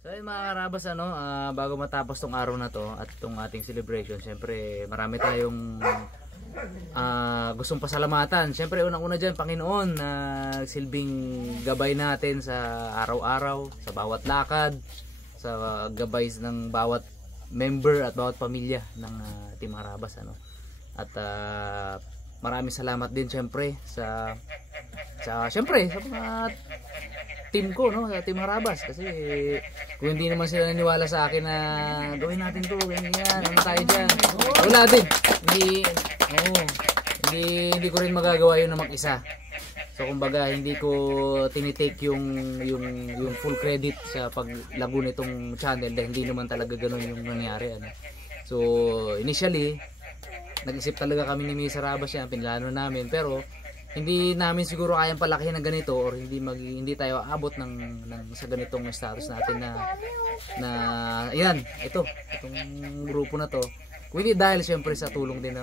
So yun mga karabas, bago matapos tong araw na to at tong ating celebration, syempre marami tayong gustong pasalamatan. Syempre unang-una dyan, Panginoon, na silbing gabay natin sa araw-araw, sa bawat lakad, sa gabay ng bawat member at bawat pamilya ng Team Harabas. At maraming salamat din syempre sa mga team ko, sa Team Harabas, kasi kung hindi naman sila naniwala sa akin na gawin natin to, ganyan, tayo dyan, wala din, hindi ko rin magagawa yun na mag-isa. So kumbaga hindi ko tinitake yung full credit sa paglago nitong channel dahil hindi naman talaga ganoon yung nangyari. So initially nag-isip talaga kami ni Miss Harabas yan, pinlano namin, pero hindi namin siguro kayang palakihin ng ganito or hindi tayo aabot ng sa ganitong status natin na ayan, itong grupo na to. Kundi dahil siyempre sa tulong din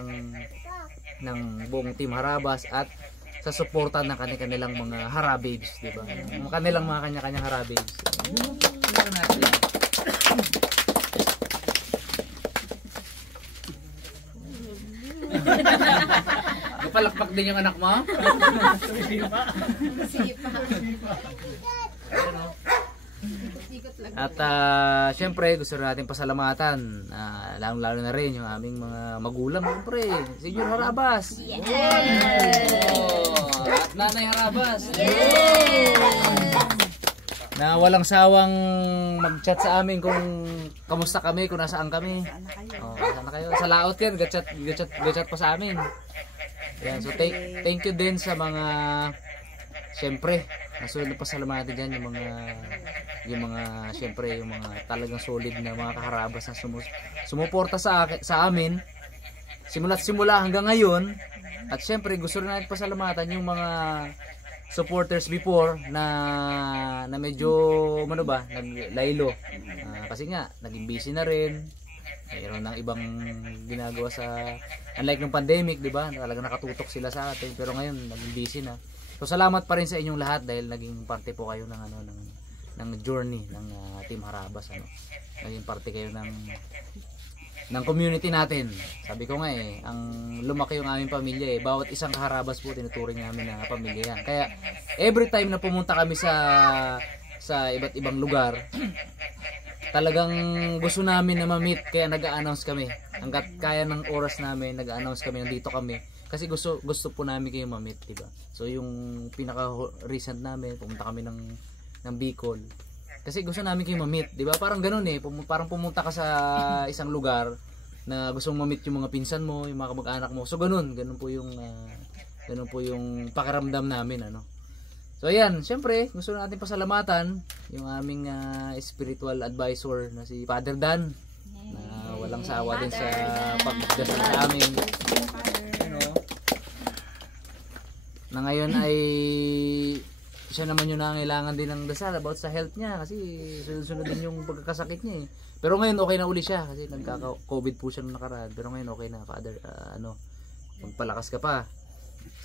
ng buong Team Harabas at sa suporta ng kanilang mga Harababes, di ba? Kanilang mga kanya-kanyang Harababes. Napalakpak din yung anak mo? Sipa. At syempre gusto natin pasalamatan, lalo na rin yung aming mga magulang, syempre Senior Harabas, at Nanay Harabas, na walang sawang mag-chat sa amin kung kamusta kami, kung nasaan kami. Sana kayo sa laot yan, gachat pa sa amin. Yan, so thank you din sa mga, syempre nasunod na pasalamatan dyan, yung mga syempre yung mga talagang solid na mga kaharabas na sumuporta sa amin simula't simula hanggang ngayon. At syempre gusto rin natin pasalamatan yung mga supporters before na medyo naglaylo, kasi nga naging busy na rin, mayroon ng ibang ginagawa sa unlike ng pandemic, di ba? Talagang nakatutok sila sa atin, pero ngayon naging busy na. So salamat pa rin sa inyong lahat dahil naging parte po kayo ng journey ng Team Harabas, naging parte kayo ng community natin. Sabi ko nga ang lumaki yung aming pamilya bawat isang Harabas po tinuturing namin na pamilya yan. Kaya every time na pumunta kami sa iba't ibang lugar, talagang gusto namin na ma-meet, kaya nag-a-announce kami. Hanggat kaya ng oras namin, nag-a-announce kami, nandito kami. Kasi gusto po namin kayo ma-meet, diba? So yung pinaka-recent namin, pumunta kami ng Bicol. Kasi gusto namin kayo ma-meet, diba? Parang ganun parang pumunta ka sa isang lugar na gusto mong ma-meet yung mga pinsan mo, yung mga kamag-anak mo. So ganun po yung pakiramdam namin, So ayan, syempre gusto natin pasalamatan yung aming spiritual advisor na si Father Dan, na walang sawa din sa pagdasal sa amin. Na ngayon ay siya naman yung nangailangan din ng dasal about sa health niya, kasi sunod-sunod din yung pagkakasakit niya Pero ngayon okay na uli siya kasi nagka-COVID po siya nung nakaraan. Pero ngayon okay na, Father, magpalakas ka pa.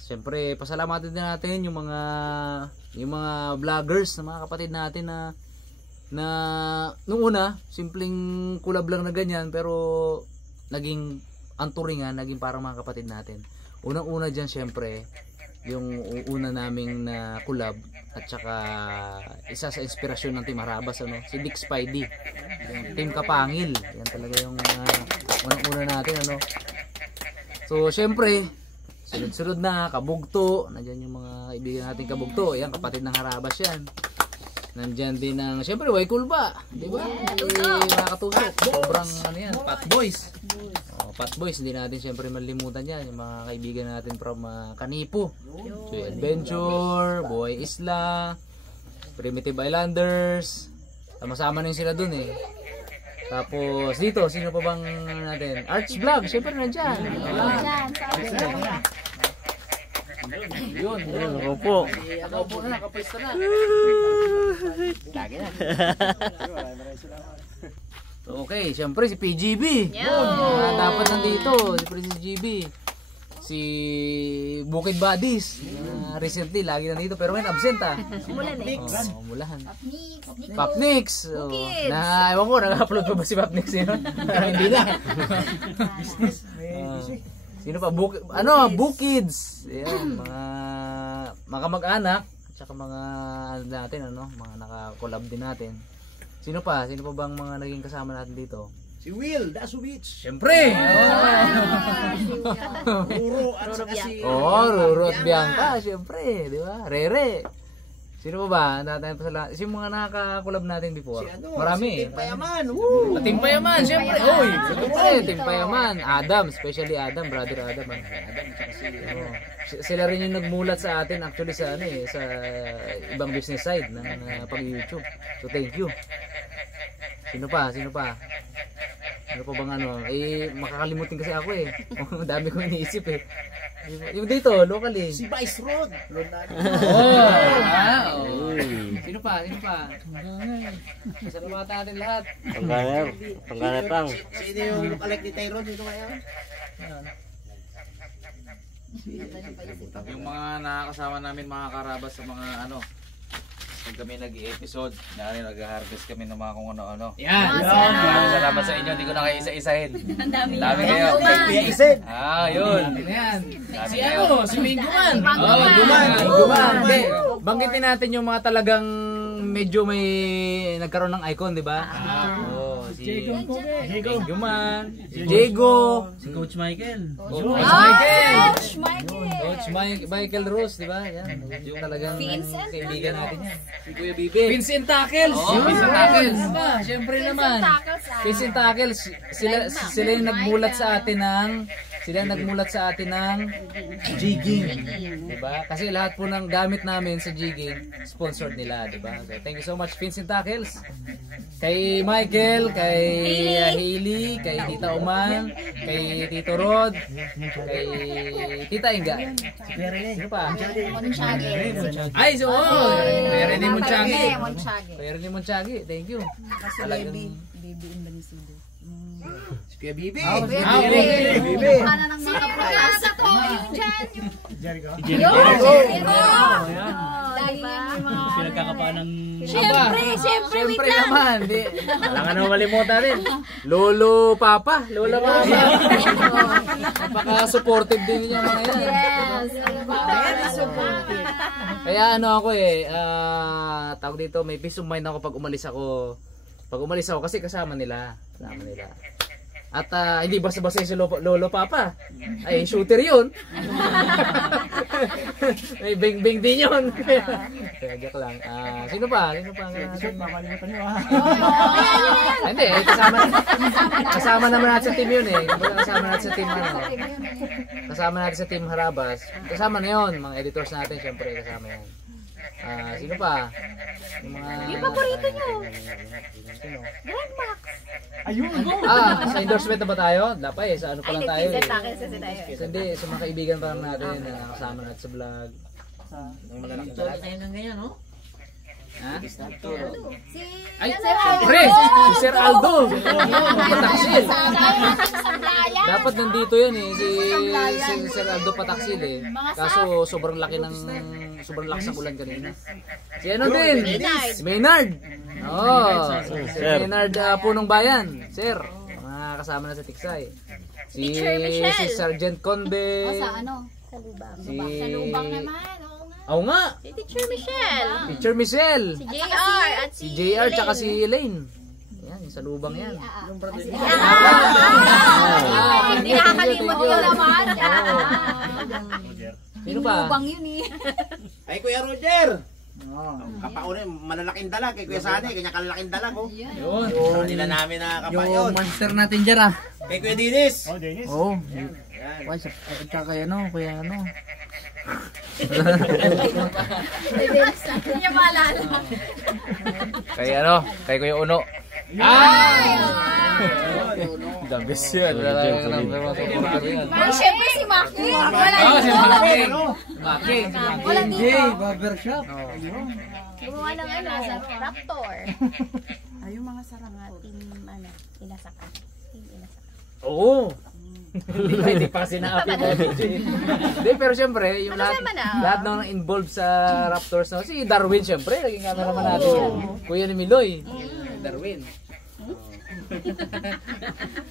Siyempre, pasalamatan din natin yung mga vloggers, na mga kapatid natin na nung una, simpleng kulab lang na ganyan, pero naging anturingan, naging parang mga kapatid natin. Unang-una dyan, siyempre, yung una naming na kulab at saka isa sa inspirasyon ng Team Harabas, si Dick Spidey, yung Team Kapangil. Yan talaga yung unang-una natin, So, siyempre, sunod-sunod na, Kabugto, nandiyan yung mga kaibigan natin Kabugto, yan, kapatid ng Harabas yan. Nandiyan din ng, siyempre, Waykulba, di ba? Nakakatutok, sobrang Pat Boys. Pat Boys, hindi natin siyempre malimutan yan, yung mga kaibigan natin from Kanipo, Joy Adventure, Boy Isla, Primitive Islanders, sama-sama na sila dun Tapos dito, sino pa bang natin? Arch Vlog, siyempre nandiyan. Yun, Opo. Nakaupo na, nakapwesto na. Lagi na. Okay, siyempre si PGB. Dapat nandito, siyempre si PGB. Si Bukid Buddies. recently lagi nandito pero ngayon absent ah. Umulan eh. Oh, umulahan. Papnix. Papnix. Oh, na ewan ko nag-upload pa ba si Papnix yun? Hindi na. Business. May busy. Sino pa? Bukids. Ayan, mga kamag-anak at saka mga ano natin ano, mga naka-collab din natin. Sino pa? Sino pa bang mga naging kasama natin dito? Si Will Dasovich. Siyempre! Ruro at saka si... Ruro at Bianca, siyempre, di ba? Rere. Sino pa ba? Natin pa sila. Yung mga nakaka-collab natin before. Si ano? Marami. Si Tim Payaman. Woo! Tim Payaman, siyempre. Oy, siyempre, Tim Payaman. Adam, especially Adam, brother Adam. Adam at saka si... Sila rin yung nagmulat sa atin actually sa ano eh, sa ibang business side ng pag-YouTube. So thank you. Sino pa? Sino pa? Ano pa bang ano? Eh, makakalimutin kasi ako eh. Dami kong iniisip eh. Yung dito, locally. Si Vice Rod. Sino pa? Sino pa? Pasalamatan natin lahat. Pangganap lang. Sino yung look-alike ni Tyrone? Sino kaya? Yung mga nakakasama namin mga karabas sa mga ano, pag kami nag-episode, nag-harvest kami ng mga kung ano-ano. Yan! Maraming salamat sa inyo, hindi ko na kayo isa-isahin. Ang dami kayo. Kuya Isid. Yun. Yan. Dami Si kayo. ano? Si Mingguman. Mingguman. Hindi. Banggitin natin yung mga talagang medyo may nagkaroon ng icon, di ba? Si Mingguman. Si Diego. Si Coach Michael. Coach Michael. Coach Michael. Coach Michael Rose, di ba? Yan. Yung talagang Vincent. kaibigan natin yan. Si Kuya Bibi. Vincent Tackles. Vincent Tackles. Siyempre naman. Vincent Tackles. Sila yung nagmulat sa atin ng jigging. Diba? Kasi lahat po ng gamit namin sa jigging, sponsored nila, diba? So, thank you so much Vincent Tackles. Kay Michael, kay Hailey, kay Tita Uman, kay Tito Rod, kay Tita Inga. Sino pa? Monchage. Ay, so, kay Rene Monchagi. Monchage. Kay Rene Monchagi, thank you. Talagang... Si Kuya Bibi. Bibi. Ano nang mga prograsa ko yung dyan. Jericho. Lagi yung mga... Pinagkakapaan ng... Siyempre, wait lang. naman. Kailangan naman malimutan rin. Lola Papa. Napaka-supportive din niya mga yan. Yes. Very supportive. Kaya ano ako eh, tawag dito, may peace of mind ako pag umalis ako. Pag umalis ako kasi kasama nila. At hindi basta-basta si Lolo Papa. Ay, shooter yun. May beng-beng din yun. Kaya joke lang. Sino pa? Makalimutan nyo ha. Hindi, kasama naman natin sa team yun eh. Kasama natin sa team ano. Kasama natin sa team Harabas. Kasama na yun. Mga editors natin, syempre kasama yan. Sino pa? Yung paborito nyo. Sino? Grandmax. Ayun. Sa endorsement na ba tayo? Lapay, sa ano pa lang tayo eh. Tayo. Hindi, sa mga kaibigan pa lang natin na kasama natin sa vlog. Tayo ng ganyan, no? Ha? Si... Ay, siyempre! Si Sir Aldo! Pataksil! Dapat nandito yan eh, si Sir Aldo Pataksil eh. Kaso sobrang laki ng ulan kanina. Si ano din? Si Maynard! Oo! Si Maynard Punong Bayan. Sir, mga kasama na sa Tiksay. Si Sergeant Conde. Sa ano? Sa Lubang. Si... Sa Lubang naman. Oo nga! Si Teacher Michelle. Teacher Michelle! Si JR at Si JR tsaka si Elaine. Yan, yung sa lubang yan. Hindi nakakalimot ko naman. Sino pa? Lubang yun eh. Ay, Kuya Roger. Kapauna, malalaking dalag. Kay Kuya Sani, kanya kalalaking dalag. Oh. Yun. Hindi na namin nakakapa yun. Yung monster natin dyan ah. Kay Kuya Dinis. Dennis. Oo. Yan. Why, kaya ano, kuya ano. Hindi niya maalala. Kay Kuya Uno. The best yun. Siyempre si Maki. Wala Si dito. Maki. Wala dito. Barbershop. gumawa ng Raptor. Ay, yung mga sarangat, team, Inasaka. Team Inasaka. Oo. Hindi pa sinaapi mo. Hindi, pero syempre, yung lahat ng involved sa Raptors, no? Si Darwin syempre, naging ano naman natin. Kuya ni Miloy. Darwin.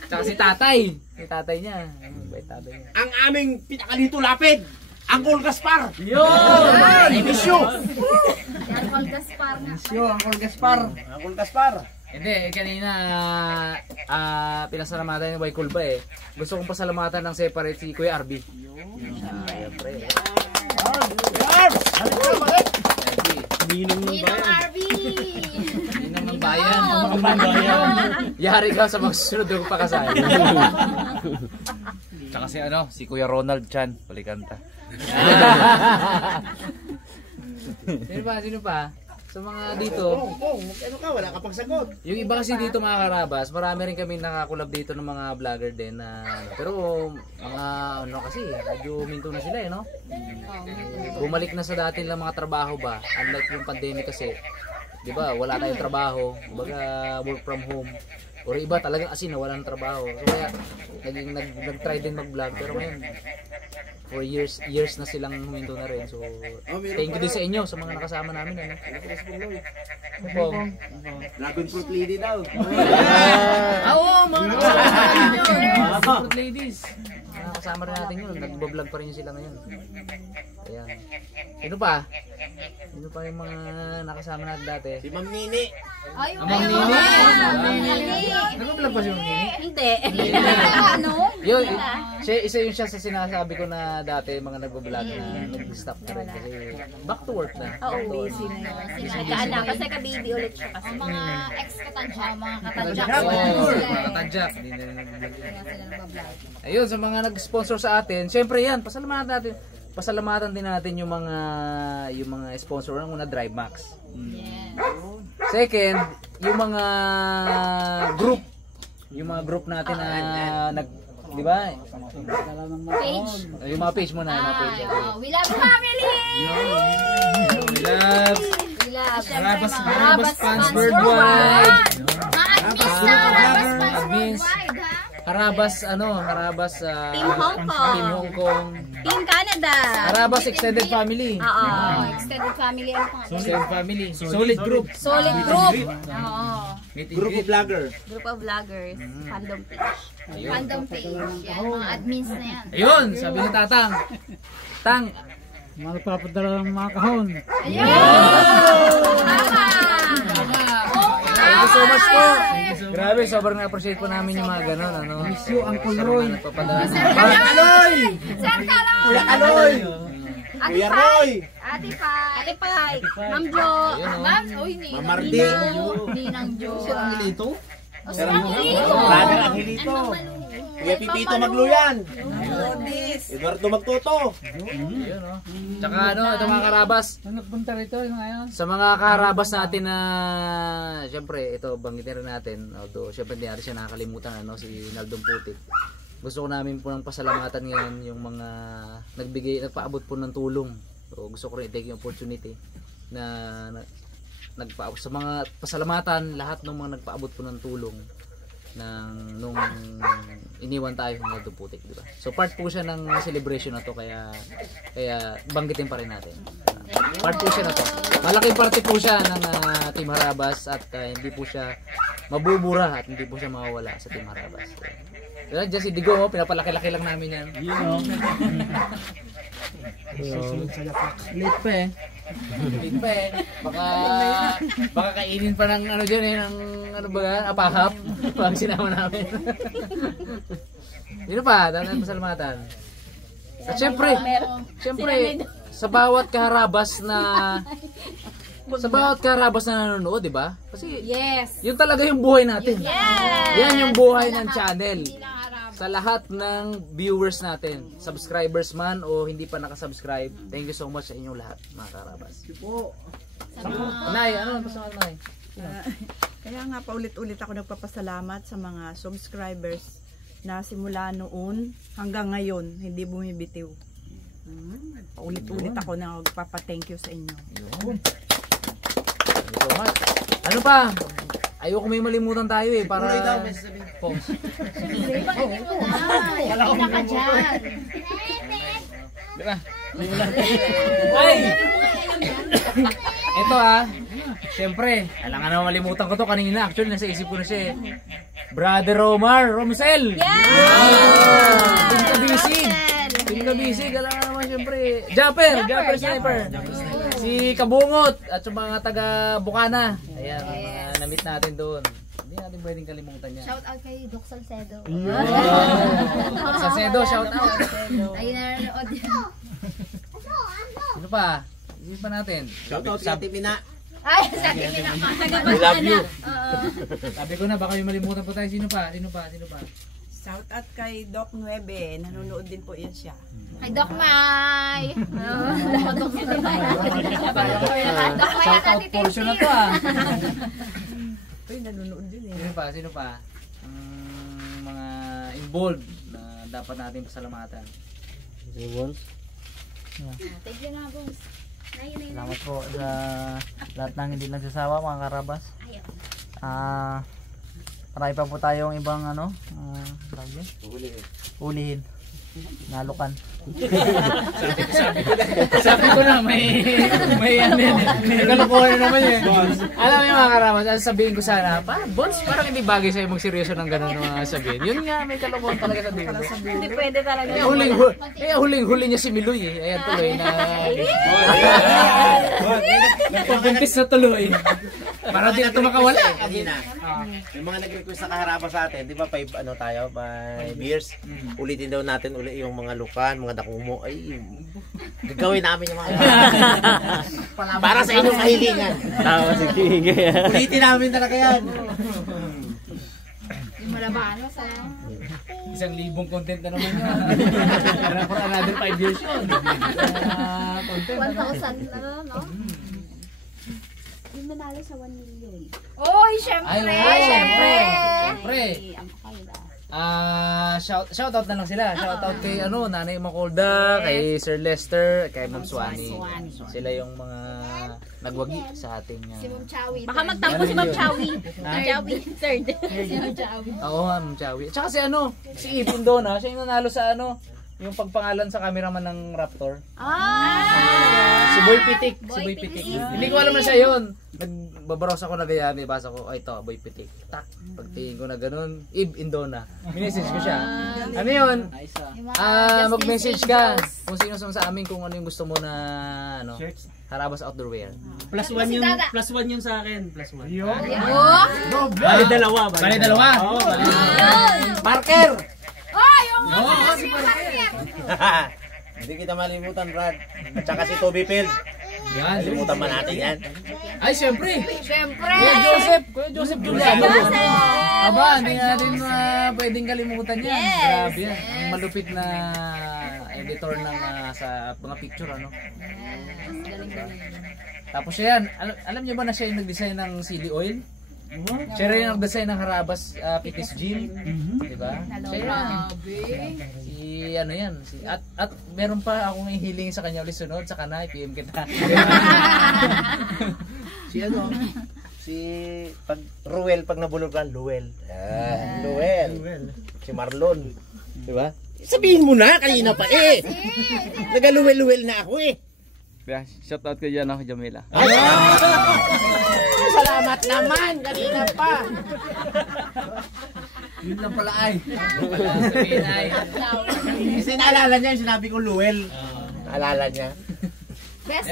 Tsaka si tatay. Si tatay niya. Bait tatay niya. Ang aming pinakalito lapid, Uncle Gaspar. Yun! I-miss you. Uncle Gaspar nga. Uncle Gaspar. Uncle Gaspar. Hindi, kanina pinasalamatan yung Waikul ba eh. Gusto kong pasalamatan ng separate si Kuya Arby. Siyempre. Ninong ng Ninong RV. Ninong ng bayan. Yari ka sa mga susunod ng pakasal. Tsaka si ano, si Kuya Ronald Chan, balikanta. Sino pa? Sa mga dito, Ano ka, wala ka pang sagot. yung iba kasi dito mga karabas, marami rin kami nakakulab dito ng mga vlogger din na pero mga ano kasi, medyo minto na sila eh, no? Bumalik na sa dati lang mga trabaho ba? Unlike yung pandemic kasi, 'di ba? Wala tayong trabaho, kumbaga work from home. Or iba talagang asin na wala ng trabaho. So kaya nag-try din mag-vlog pero ngayon for years na silang huminto na rin. So thank you din sa inyo sa mga nakasama namin ano. Dragon fruit lady daw. Oo, mga support ladies. Nakasama rin natin yun. Nagbablog pa rin sila ngayon. Ayan. Sino pa? Sino pa yung mga nakasama natin dati? Si Ma'am Nini. Ay, Amang Nini. Nagbablog pa si Ma'am Nini? Hindi. Ano? Yun, isa yun siya sa sinasabi ko na dati mga nagbablog na nag-stop na rin kasi back to work na. Oo, busy na yun. Nagkaanak kasi ka-baby ulit siya kasi. Mga ex-katadya, mga katadya. Mga katadyak. Hindi na rin nag-vlog yun. Kaya sila nagbablog. Ayun, sa mga nag-sponsor sa atin, syempre yan, pasalamatan din natin yung mga sponsor ng una Drive Max. Yes. Second, yung mga group natin na di ba? Page. Yung mga page mo na, yung mga page. We love family! We love We love. Harabas fans worldwide. Mga admins na Harabas fans Admins. worldwide, ha? Harabas Team Hong Kong. Team Hong Kong. Team Canada. Harabas Extended Family. Oo. Extended family. Ano pa? Extended Family. Solid Group. Solid Group. Oo. Meet and Group of greet. vlogger. Group of vloggers. Fandom page. Fandom page. Yan, mga admins na yan. Ayun, sabi ni Tatang. Tang, Magpapadala ng mga kahon. thank you so much po. Grabe, sobrang na-appreciate po namin yung mga ganun, ano. Miss you, Uncle Roy. Kuya Kaloy! Sir Kaloy! Kuya Kaloy! Kuya Roy! Ate Pai! Ate Pai. Ma'am Jo. Ma'am, uy, Ma'am Mardi. Ninang Jo. Sir Angelito? Sir Angelito! Brother Angelito. Kuya Pipito Magluyan. Eduardo Magtuto. Yun, no. Tsaka ano, ito mga karabas. Nagpunta rito ngayon. Sa mga karabas natin na, syempre, ito, banggitin rin natin. Although, syempre, hindi natin siya nakakalimutan, ano, si Naldong Putik. Gusto ko namin po ng pasalamatan ngayon yung mga nagpaabot po ng tulong. So, gusto ko rin i-take yung opportunity na nagpaabot sa mga pasalamatan, lahat ng mga nagpaabot po ng tulong nung iniwan tayo ng Naldong Putik, di ba? So part po siya ng celebration na to, kaya banggitin pa rin natin. Part po siya na to. Malaking parte po siya ng Team Harabas at hindi po siya mabubura at hindi po siya mawawala sa Team Harabas. Diyan si Digo, pinapalaki-laki lang namin yan. Late pa eh. Late pa eh. Baka kainin pa ng ano dyan eh, ng ano ba yan, apahap. Pag sinama namin. Sino pa? Dapat pasalamatan. At syempre, sa bawat kaharabas na nanonood, di ba? Kasi Yes! yun talaga yung buhay natin. Yes! Yan yung buhay ng channel. Sa lahat ng viewers natin, subscribers man o hindi pa nakasubscribe, thank you so much sa inyong lahat, mga karabas. Nay, ano pasalamat Nay? Kaya nga paulit-ulit ako nagpapasalamat sa mga subscribers na simula noon hanggang ngayon hindi bumibitiw. Paulit-ulit ako na magpapa-thank you sa inyo. Thank you so much. Ano pa? ayoko may malimutan tayo eh. Para... Tuloy daw, may sasabihin. Wala ka dyan. Diba? Ay! Ito siyempre, alam nga naman malimutan ko to kanina. Actually, nasa isip ko na siya eh. Brother Omar Romsel! Team Kabisig! Team Kabisig, alam nga naman siyempre. Japper Sniper! Si Kabungot at yung mga taga Bukana. Ayan, mga na-meet natin doon. Hindi natin pwedeng kalimutan yan. Shout out kay Doc Salcedo. Salcedo, shout out! Ayun na nanood yan. Sino pa? Isipan natin. Shoutout sa Ate Mina. Ay, sa akin pinaka. We love you. Sabi ko na, baka yung malimutan pa tayo. Sino pa? Shout out kay Doc 9, nanonood din po yan siya. Kay Doc May. Doc May. Shout out portion na to Uy, nanonood din eh. Sino pa? Mga involved na dapat natin pasalamatan. Thank you na, boss. Salamat po sa lahat ng hindi nagsasawa mga karabas. Marami pa po tayong ibang ulihin. Nalukan. Sabi ko na may kalokohan naman yun. Alam mo yung mga karamas, sabihin ko sana, Bones, parang hindi bagay sa'yo magseryoso ng gano'n mga sabihin. Yun nga, may kalokohan talaga sabihin ko. Hindi pwede talaga. Huling-huli niya si Miloy eh. Ayan tuloy na. Nagpabuntis na tuloy. Para di na ito makawala. Kanina, yung mga nag-request na kaharaba sa atin, di ba 5 years, ulitin daw natin uli yung mga lukan, mga dakumo, ay gagawin namin yung mga para sa inyong kahilingan. Ulitin namin talaga yan. Yung malabano sa... 1,000 content na naman yun. Para for another 5 years yun. Content. 1,000 no? Yung manalo sa 1 million. Oy, syempre! Syempre! Ang pakayda. Shoutout na lang sila. Shoutout kay Nanay Macolda, kay Sir Lester, kay Ma'am Swani. Sila yung mga nagwagi sa ating Si Ma'am Chawi. Baka magtampo si Ma'am Chawi. Chawi. Third. Si Ma'am Chawi. Oo, Ma'am Chawi. Tsaka si Ipin doon siya yung nanalo sa yung pagpangalan sa cameraman ng Raptor. Si Boy Pitik. Hindi ko alam na siya yun. Nagbabaros ako na ganyan, may basa ko, ito, Boy Pitik. Tak, pagtingin ko na ganun, Ib Indona. Minessage ko siya. Ano yun? Mag-message ka kung sino sa amin, kung ano yung gusto mo na Harabas Outdoor Wear. +1 yun sa akin. +1. Bali dalawa. Oo, Parker! Si Parker! Hindi kita malimutan, Brad. At saka si Toby Phil. Yan, Limutan man natin yan. Ay, syempre! Syempre! Kuya Joseph Juliano. Aba, hindi natin pwedeng kalimutan yan. Grabe yan. Ang malupit na editor ng sa mga picture, Tapos yan, alam niyo ba na siya yung nag-design ng CD oil? Siya rin yung nag-design ng Harabas Pitis Gin. Diba? Siya yan. At meron pa akong hihiling sa kanya ulit sunod, sa kanay, PM kita. Ruel pag nabulugan, Luel. Luel. Si Marlon. Diba? Sabihin mo na, kanina pa Nagaluwel-luwel na ako Shout out kay Jamila. Salamat naman, kanina pa. Yun lang pala ay. Kasi naalala niya yung sinabi ko Luel. Naalala niya. Best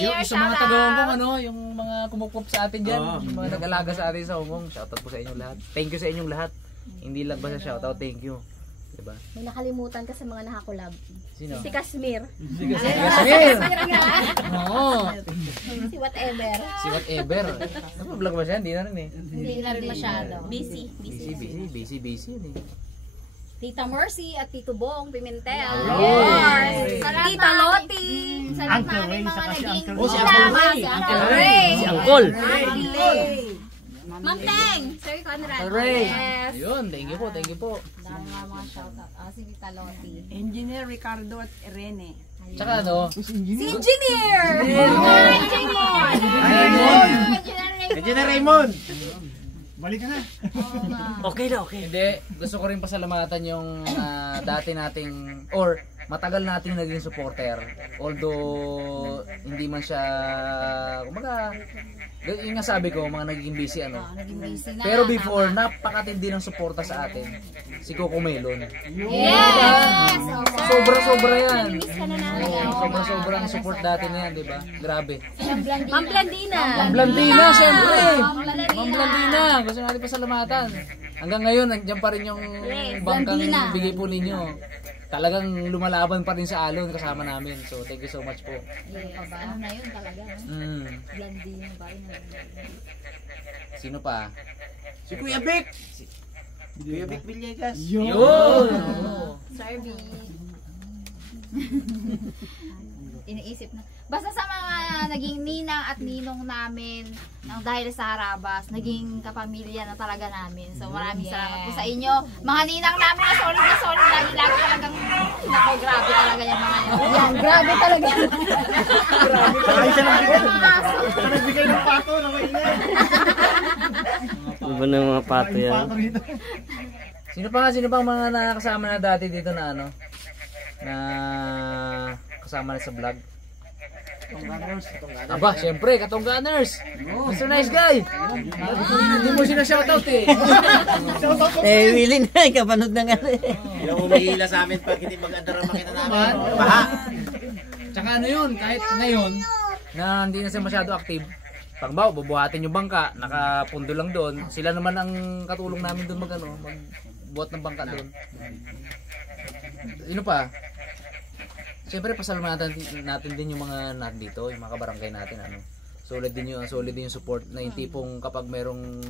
Yung sa mga taga-Hongkong, yung mga kumukup sa atin dyan, yung mga nag-alaga sa atin sa Hongkong, shoutout po sa inyong lahat. Thank you sa inyong lahat. Hindi lang basta shoutout, thank you. Diba? May nakalimutan ka sa mga nakakulab. Sino? Si Kasmir. Kasmir! Oo. Si Whatever. Si Whatever. Vlog ba siya? Hindi na rin Hindi na rin masyado. Busy yun Tita Mercy at Tito Bong Pimentel. Yes. Tita Loti. Salamat namin mga naging Si Uncle Ray. Si Uncle. Ma'am Teng. Sir Conrad. Ray. Yes. Ayun, thank you po. Dami mga shoutout. Si Tita Loti. Engineer Ricardo at Irene. Tsaka Si Engineer! Engineer Raymond. Balik ka na. Okay na, okay. Hindi, gusto ko rin pasalamatan yung dati nating or matagal nating naging supporter. Although hindi man siya kumbaga yung nga sabi ko, mga naging busy ano. Naging busy na. Pero before, napakatindi ng suporta sa atin. Si Coco Melon. Yes! Sobra-sobra yan. Miss ka na namin. Sobra-sobra ang support dati niyan, di ba? Grabe. Ma'am Blandina. Ma'am Blandina, syempre. Ma'am Blandina. Ma'am Blandina, gusto natin pasalamatan. Hanggang ngayon, nandiyan pa rin yung bangkang Blandina. bigay po ninyo. Talagang lumalaban pa rin sa alon kasama namin. So, thank you so much po. Ano na yun talaga? Blandina ba yun? Sino pa? Si Kuya Vic! Kuya Vic Villegas. Yun! Sarby. Iniisip na. Basta sa mga naging ninang at ninong namin nang dahil sa Harabas, naging kapamilya na talaga namin. So maraming salamat po sa inyo. Mga ninang namin na solid, lagi talagang nako, grabe talaga yung mga yan. Grabe talaga. Ay, siya nagbigay ng pato na mainit. Iba na yung mga pato yan. Sino pa ang mga nakakasama na dati dito na ano? Na kasama na sa vlog? Aba, syempre, Katongganers! Mr. Nice Guy! Hindi mo sila shoutout eh! Eh, willing na, kapanood na nga eh. Yung humihila sa amin pag hindi maganda rin makita namin. Baha! Tsaka ano yun, kahit ngayon, na hindi na siya masyado active, pagbaw, bubuhatin yung bangka, nakapundo lang doon, sila naman ang katulong namin doon magbuhat ng bangka doon. Sino pa? Siyempre pasalamatan natin din yung mga nandito, yung mga kabarangay natin ano. Solid din yung support na yung tipong kapag merong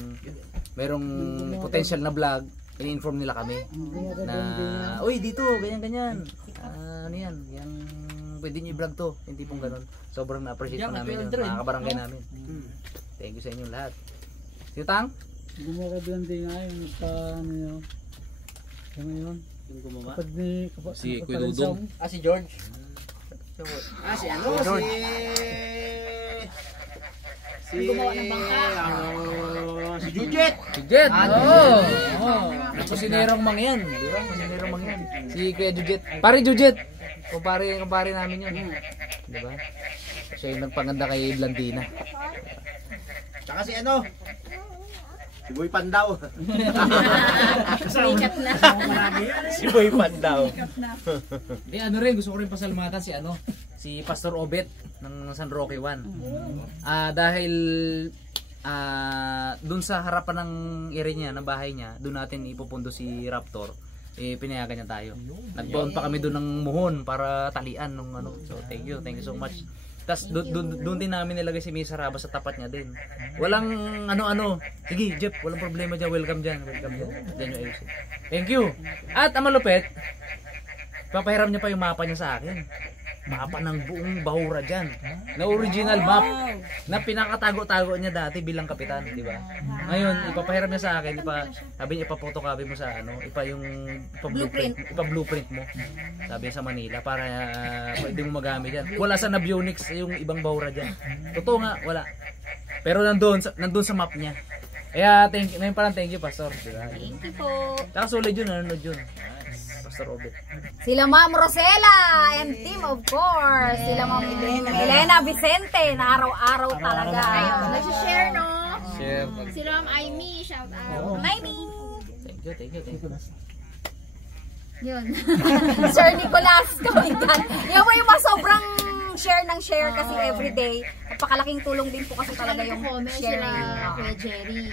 potential na vlog, ini-inform nila kami na oy dito ganyan. Ano yan pwede niyo i-vlog to, yung tipong ganun. Sobrang na-appreciate ko namin yung mga kabarangay namin. Thank you sa inyo lahat. Sino Tang? Bumakabilang din nga yung ano yun. Yung yun. Yung gumawa? Si Kuya Dudong. Si George. Si ano? Si gumawa ng bangka. Si Jujet! Si Jet! Oo! Kusinerong mang yan. Di ba? Kusinerong mang yan. Si Kuya Jujet. Pare Jujet! Kumpare namin yun. Di ba? Siya yung nagpanganda kay Blandina. Tsaka si ano? Si Boy Pandaw. Sikat na. Si Boy Pandaw. Di ano rin, gusto ko rin pasalamatan si Pastor Obet ng San Roque 1. Dahil dun sa harapan ng area niya, ng bahay niya, dun natin ipupundo si Raptor. Pinayagan niya tayo. Nagbaon pa kami dun ng muhon para talian nung ano. So thank you so much. Tapos doon din namin nilagay si Miss Harabas sa tapat niya din. Walang ano-ano. Sige, Jeff, walang problema dyan. Welcome dyan. Diyan yung ayusin. Thank you. At ang malupit, papahiram niya pa yung mapa niya sa akin. Mapa ng buong Bahura dyan. Na original map. Na pinakatago-tago niya dati bilang kapitan, di ba? Ngayon, ipapahiram niya sa akin. Sabi niya, ipa-photocopy mo sa ano. Ipa-blueprint mo. Sabi niya sa Manila para pwede mo magamit yan. Wala sa Navionics yung ibang Bahura dyan. Totoo nga, wala. Pero nandun sa map niya. Kaya, ngayon parang thank you, Pastor. Diba? Thank you po. Tsaka solid yun, nanonood yun. Pastor Obet. Sila Ma'am Rosela and team of course. Sila Ma'am Elena Vicente na araw-araw talaga. Nag-share no? Share. Sila Ma'am Aimee, shout out. Aimee! Thank you. Yun. Sir Nicolas, kamitan. Yan po yung mga sobrang share ng share kasi everyday. Napakalaking tulong din po kasi talaga yung share na yun. Kuya Jerry.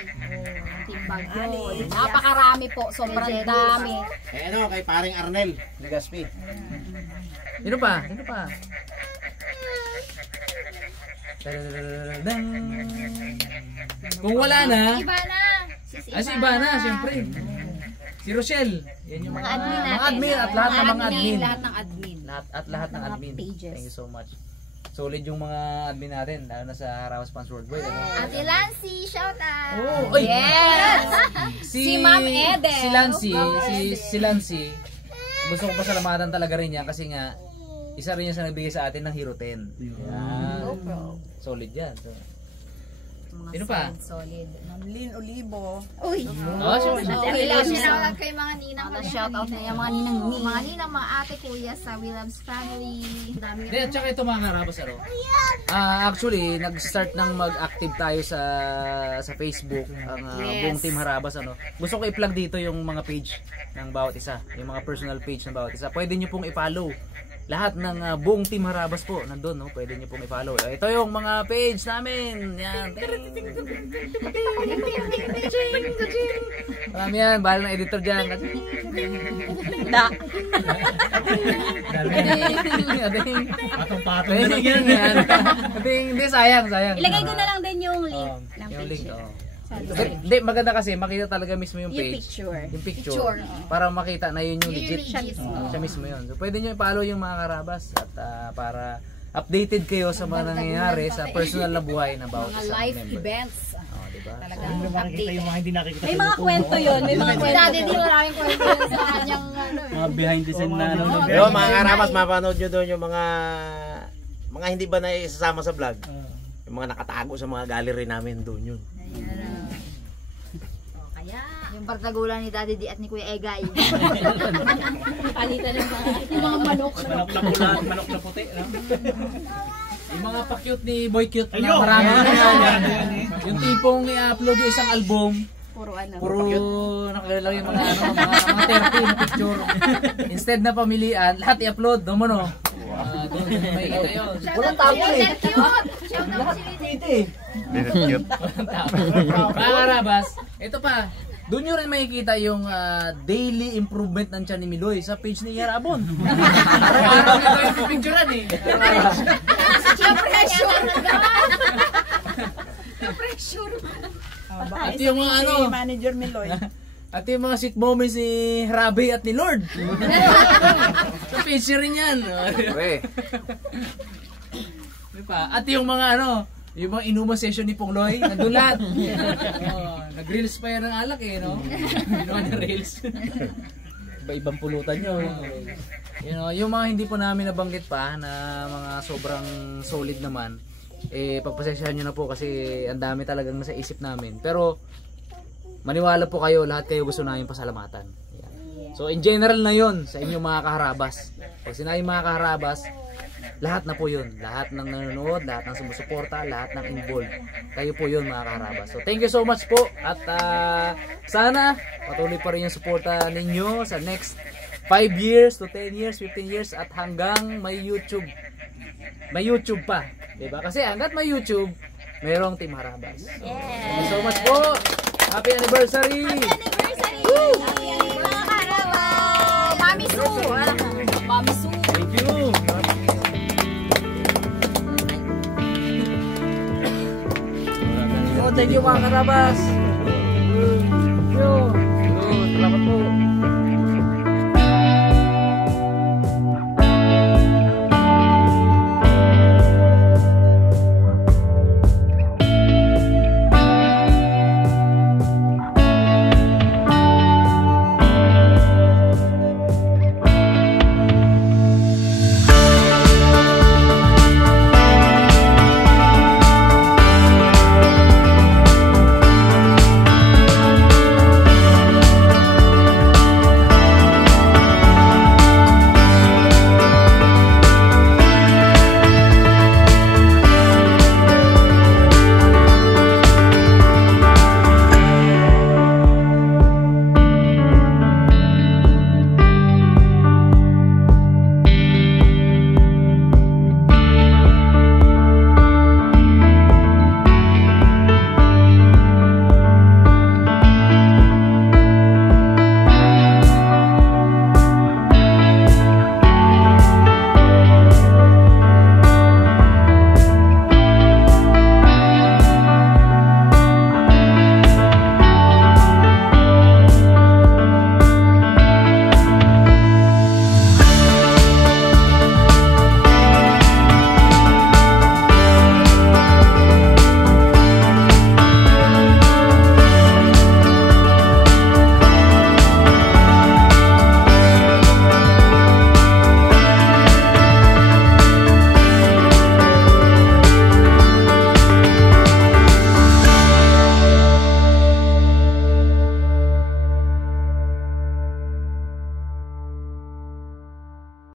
Team Bagyo. Napakarami po. Sobrang dami. Eh ano, kay paring Arnel. Ligaspi. Sino pa? Kung wala na, Iba na. si Ivana, siyempre. Si Rochelle. Yan yung Mga admin natin. mga admin at lahat ng mga admin. Lahat ng admin. Lahat ng Mga admin. pages. Thank you so much. Solid yung mga admin natin, lalo na sa Harabas Fans Worldwide. Ate Lancy, shout out. Oh, oy. Yes. Si Ma'am Eden. Si Lancy. Gusto ko pasalamatan talaga rin niya kasi nga isa rin niya sa nagbigay sa atin ng Hero 10. Yan. Solid yan. Mga Sino pa? solid. Ma'am Lynn Olivo. Uy! Oh, syempre. Okay, shoutout kay mga ninang ko. Shoutout na yung mga ninang Mga ninang, mga ate, kuya sa Williams family. Dami Hindi, at saka ito mga karabas, ano? Actually, nag-start nang mag-active tayo sa Facebook, ang buong Team Harabas, ano? Gusto ko i-plug dito yung mga page ng bawat isa, yung mga personal page ng bawat isa. Pwede nyo pong i-follow. Lahat ng buong Team Harabas po, nandun, no? Pwede nyo pong i-follow. Ito yung mga page namin. Yan. Marami yan. Bahal ng editor dyan. Da. Patong-patong na lang yan. Hindi, sayang. Ilagay ko na lang din yung link. ng Yung page link, niya. oo. Hindi, maganda kasi makita talaga mismo yung Yung page. picture. Yung picture. Para makita na yun yung legit. Siya mismo. Siya mismo yun. So pwede nyo i-follow yung mga karabas at para updated kayo sa mga nangyayari sa personal na buhay ng bawat Mga isang live member. events. Oh, diba? Talaga Hindi makikita updated. yung mga hindi nakikita May sa mga YouTube. kwento yun. May mga kwento. Dati di maraming kwento yun sa kanyang ano eh. Mga behind the scene na ano. Pero mga karabas, mapanood nyo doon yung mga hindi ba na isasama sa vlog. Yung mga nakatago sa mga gallery namin doon yun. Kaya, Yung bardagulan ni Daddy Di at ni Kuya Egay. palitan ng mga manok. Manok na pula, manok na puti. No? Yung mga pa-cute ni Boy Cute na Ayun! marami na yan. Yan. Yung tipong i-upload yung isang album, Puro ano. puro nakalagay yung mga 30 na picture. Instead na pamilian, lahat i-upload. Doon mo no? Doon may kita yun. Walang tapo eh. Shoutout si Pwede eh. Mga karabas, ito pa. Doon nyo rin makikita yung daily improvement ng tiyan ni Miloy sa page ni Yarabon. Araw-araw nito yung pipicturean eh. Baka At yung mga si ano, Manager Miloy. at yung mga sweet moments ni Rabi at ni Lord. Sa page rin yan. At yung mga ano, yung mga inuman session ni Pongloy, nandun lahat. Nag-reels pa yan ng alak eh, no? Ginawa ng reels. Iba-ibang pulutan nyo. Yung mga hindi po namin nabanggit pa na mga sobrang solid naman, pagpasensyahan nyo na po kasi ang dami talagang nasa isip namin. Pero maniwala po kayo, lahat kayo gusto namin pasalamatan. Yan. So in general na yon sa inyong mga kaharabas. Pag sinayong mga kaharabas, lahat na po yun. Lahat ng nanonood, lahat ng sumusuporta, lahat ng involved. Kayo po yun mga kaharabas. So thank you so much po. At sana patuloy pa rin yung suporta ninyo sa next 5 years to 10 years, 15 years at hanggang may YouTube. May YouTube pa. Diba? Kasi hanggat may YouTube, mayroong Team Harabas. So, thank you so much po. Happy anniversary! Anniversary! Mga karawan! Mami Sue! Mami Sue. Thank you! Oh, thank you mga karabas. Thank you.